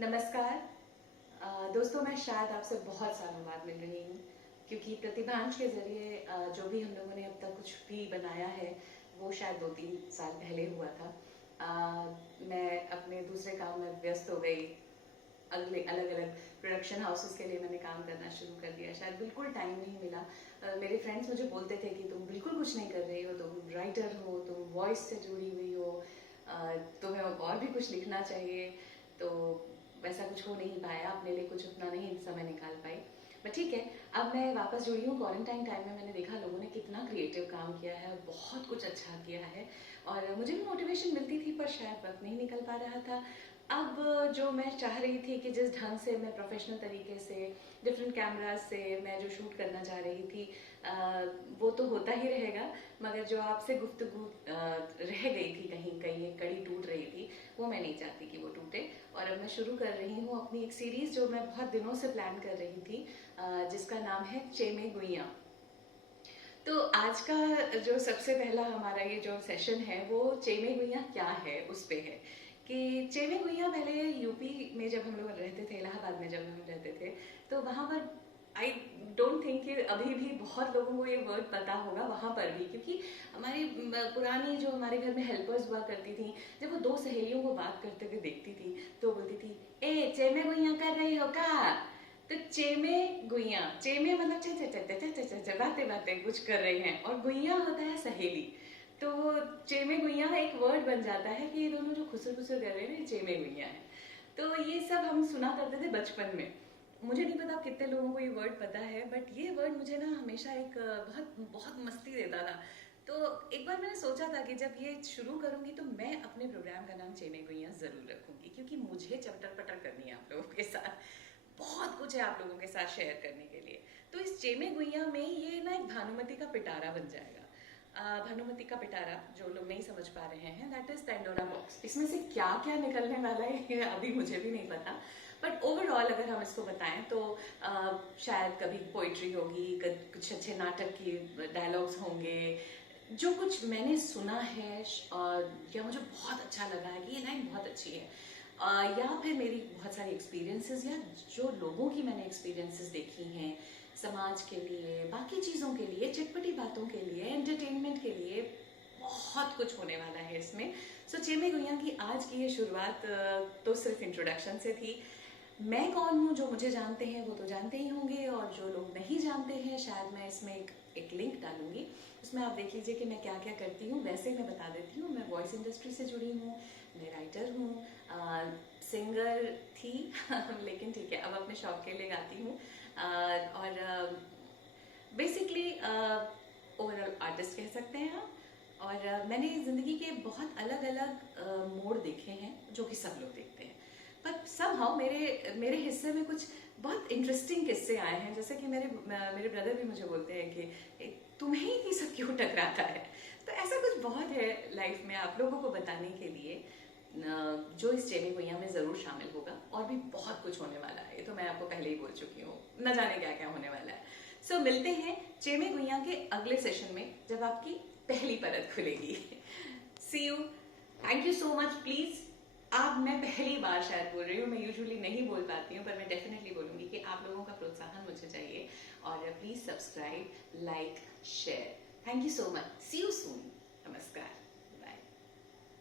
नमस्कार। दोस्तों, मैं शायद आपसे बहुत सालों बाद मिल रही हूँ क्योंकि प्रतिभांश के ज़रिए जो भी हम लोगों ने अब तक कुछ भी बनाया है वो शायद 2-3 साल पहले हुआ था। मैं अपने दूसरे काम में व्यस्त हो गई। अगले अलग अलग प्रोडक्शन हाउसेस के लिए मैंने काम करना शुरू कर दिया। शायद बिल्कुल टाइम नहीं मिला। मेरे फ्रेंड्स मुझे बोलते थे कि तुम बिल्कुल कुछ नहीं कर रही हो, तुम राइटर हो, तुम वॉइस से जुड़ी हुई हो, तुम्हें और भी कुछ लिखना चाहिए। तो वैसा कुछ हो नहीं पाया, अपने लिए कुछ उतना नहीं समय निकाल पाई। बट ठीक है, अब मैं वापस जुड़ी हूँ। क्वारंटाइन टाइम में मैंने देखा लोगों ने कितना क्रिएटिव काम किया है, बहुत कुछ अच्छा किया है और मुझे भी मोटिवेशन मिलती थी पर शायद वक्त नहीं निकल पा रहा था। अब जो मैं चाह रही थी कि जिस ढंग से मैं प्रोफेशनल तरीके से डिफरेंट कैमराज से मैं जो शूट करना चाह रही थी वो तो होता ही रहेगा, मगर जो आपसे गुफ्तगू रह गई थी, कहीं कहीं एक कड़ी टूट रही थी, वो मैं नहीं चाहती कि वो टूटे। और अब मैं शुरू कर रही हूँ अपनी एक सीरीज जो मैं बहुत दिनों से प्लान कर रही थी, जिसका नाम है चेमे गुइया। तो आज का जो सबसे पहला हमारा ये जो सेशन है वो चेमे गुइया क्या है उस पे है। कि चेमे गुइया पहले यूपी में जब हम लोग रहते थे, इलाहाबाद में जब हम रहते थे, तो वहाँ पर आई डोंट थिंक कि अभी भी बहुत लोगों को ये वर्ड पता होगा वहाँ पर भी, क्योंकि हमारी पुरानी जो हमारे घर में हेल्पर्स हुआ करती थी, जब वो दो सहेलियों को बात करते हुए देखती थी तो बोलती थी, ए चेमे गुइया कर रही हो का। तो चेमे गुइया, चेमे मतलब चे चे चे चे चे चे चे बातें बातें कुछ कर रही हैं, और गुइया होता है सहेली। तो चेमे गुइया एक वर्ड बन जाता है कि ये दोनों जो खुसर खुसर कर रहे हैं ना, चेमे गुइया है। तो ये सब हम सुना करते थे बचपन में। मुझे नहीं पता कितने लोगों को ये वर्ड पता है, बट ये वर्ड मुझे ना हमेशा एक बहुत बहुत मस्ती देता था। तो एक बार मैंने सोचा था कि जब ये शुरू करूंगी तो मैं अपने प्रोग्राम का नाम चेमे गुइया जरूर रखूंगी, क्योंकि मुझे चटर पटर करनी है आप लोगों के साथ। बहुत कुछ है आप लोगों के साथ शेयर करने के लिए। तो इस चेमे गुइया में ये ना एक भानुमति का पिटारा बन जाएगा। भानुमति का पिटारा जो लोग नहीं समझ पा रहे हैं, दैट इज पेंडोरा बॉक्स। इसमें से क्या क्या निकलने वाला है ये अभी मुझे भी नहीं पता, बट ओवरऑल अगर हम इसको बताएं तो शायद कभी पोइट्री होगी, कुछ अच्छे नाटक की डायलॉग्स होंगे, जो कुछ मैंने सुना है या मुझे बहुत अच्छा लगा है कि ये लाइन बहुत अच्छी है, या फिर मेरी बहुत सारी एक्सपीरियंसेस या जो लोगों की मैंने एक्सपीरियंसेस देखी हैं समाज के लिए, बाकी चीज़ों के लिए, चटपटी बातों के लिए, एंटरटेनमेंट के लिए, बहुत कुछ होने वाला है इसमें। सो चेमे गुइया की आज की ये शुरुआत तो सिर्फ इंट्रोडक्शन से थी। मैं कौन हूँ, जो मुझे जानते हैं वो तो जानते ही होंगे, और जो लोग नहीं जानते हैं शायद मैं इसमें एक लिंक डालूंगी, उसमें आप देख लीजिए कि मैं क्या क्या करती हूँ। वैसे मैं बता देती हूँ, मैं वॉइस इंडस्ट्री से जुड़ी हूँ, मैं राइटर हूँ, सिंगर थी लेकिन ठीक है, अब अपने शौक के लिए गाती हूँ, और बेसिकली ओवरऑल आर्टिस्ट कह सकते हैं आप। और मैंने ज़िंदगी के बहुत अलग अलग मोड़ देखे हैं जो कि सब लोग देखते हैं, पर समहाउ मेरे मेरे हिस्से में कुछ बहुत इंटरेस्टिंग किस्से आए हैं। जैसे कि मेरे ब्रदर भी मुझे बोलते हैं कि तुम्हें ही सब क्यों टकराता है। तो ऐसा कुछ बहुत है लाइफ में आप लोगों को बताने के लिए, जो इस चेमी गुइया में ज़रूर शामिल होगा। और भी बहुत कुछ होने वाला है, ये तो मैं आपको पहले ही बोल चुकी हूँ, न जाने क्या क्या होने वाला है। सो मिलते हैं चेमे गुइया के अगले सेशन में जब आपकी पहली परत खुलेगी। See you. Thank you so much. Please, आप, मैं पहली बार शायद बोल रही हूँ, मैं यूजुअली नहीं बोल पाती हूँ, पर मैं डेफिनेटली बोलूंगी कि आप लोगों का प्रोत्साहन मुझे चाहिए, और please subscribe, like, share. Thank you so much. See you soon. नमस्कार।